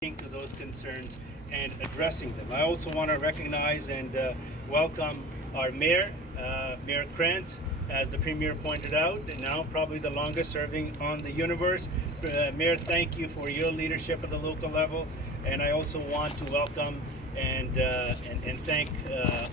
to those concerns and addressing them. I also want to recognize and welcome our Mayor, Mayor Krantz, as the Premier pointed out, and now probably the longest serving on the universe. Mayor, thank you for your leadership at the local level, and I also want to welcome and thank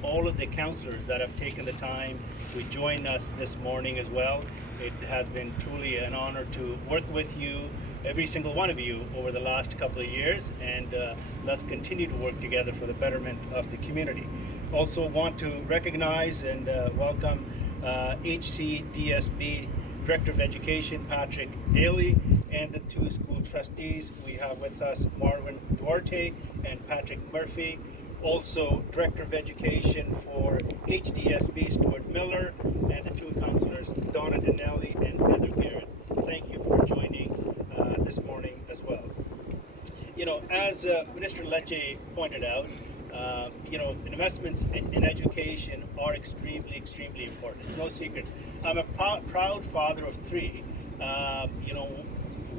all of the councillors that have taken the time to join us this morning as well. It has been truly an honor to work with you, every single one of you, over the last couple of years, and let's continue to work together for the betterment of the community. Also want to recognize and welcome HCDSB Director of Education Patrick Daly and the two school trustees. We have with us Marvin Duarte and Patrick Murphy. Also Director of Education for HDSB Stuart Miller, and the two councillors Donna Dinelli and Heather Garrett. Thank you for joining this morning as well. You know, as Minister Lecce pointed out, investments in education are extremely important. It's no secret. I'm a proud father of three.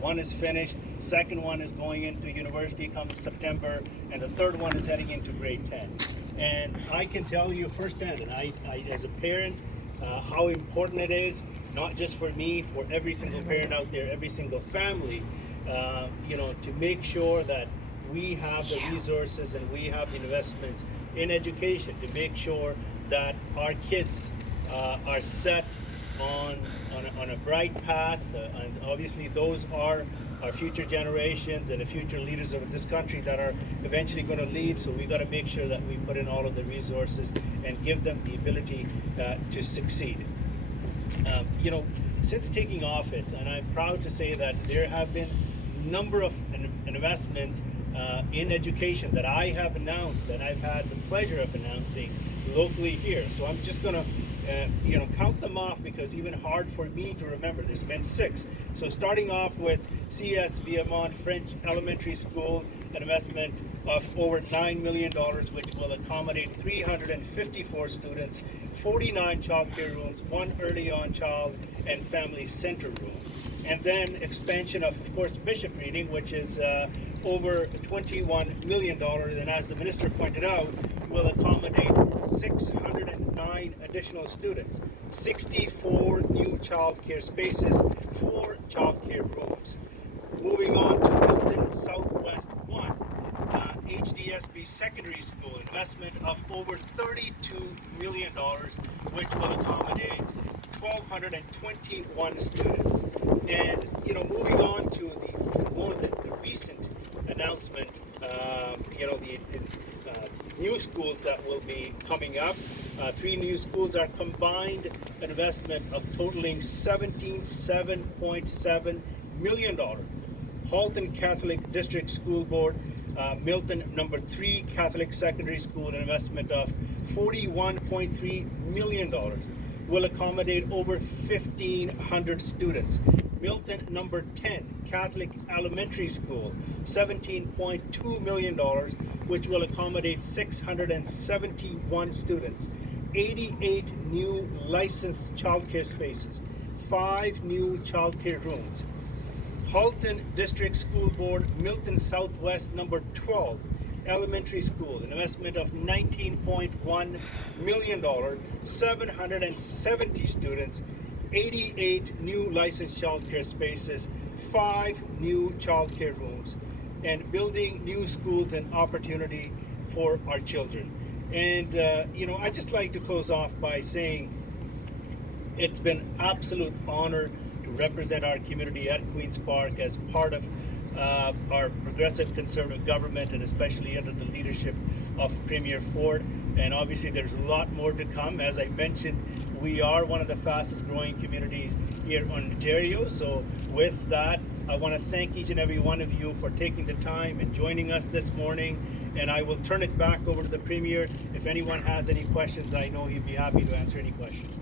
One is finished, second one is going into university come September, and the third one is heading into grade 10. And I can tell you firsthand, and I as a parent, how important it is, not just for me, for every single parent out there, every single family, to make sure that we have the resources and we have the investments in education to make sure that our kids are set on a bright path, and obviously those are our future generations and the future leaders of this country that are eventually going to lead. So we got to make sure that we put in all of the resources and give them the ability to succeed. Since taking office, and I'm proud to say that there have been a number of investments in education that I have announced, and I've had the pleasure of announcing locally here. So I'm just going to count them off, because even hard for me to remember. There's been 6. So starting off with CS Viamont French Elementary School, an investment of over $9 million, which will accommodate 354 students, 49 child care rooms, 1 early on child and family center room. And then expansion of course, Bishop Reading, which is over $21 million, and as the Minister pointed out, will accommodate 609 additional students, 64 new child care spaces, 4 child care rooms. Moving on to Milton Southwest 1, HDSB Secondary School, investment of over $32 million, which will accommodate 1,221 students. And moving on to the recent announcement, the new schools that will be coming up. 3 new schools are combined investment of totaling $77.7 million. Halton Catholic District School Board, Milton number 3 Catholic Secondary School, an investment of $41.3 million, will accommodate over 1,500 students. Milton number 10 Catholic Elementary School, $17.2 million, which will accommodate 671 students, 88 new licensed childcare spaces, 5 new childcare rooms. Halton District School Board, Milton Southwest number 12 Elementary School, an investment of $19.1 million, 770 students, 88 new licensed childcare spaces, 5 new childcare rooms, and building new schools and opportunity for our children. And I just like to close off by saying it's been an absolute honor to represent our community at Queen's Park as part of our progressive conservative government, and especially under the leadership of Premier Ford. And obviously there's a lot more to come. As I mentioned, we are one of the fastest growing communities here in Ontario. So with that, I want to thank each and every one of you for taking the time and joining us this morning. And I will turn it back over to the Premier. If anyone has any questions, I know he'd be happy to answer any questions.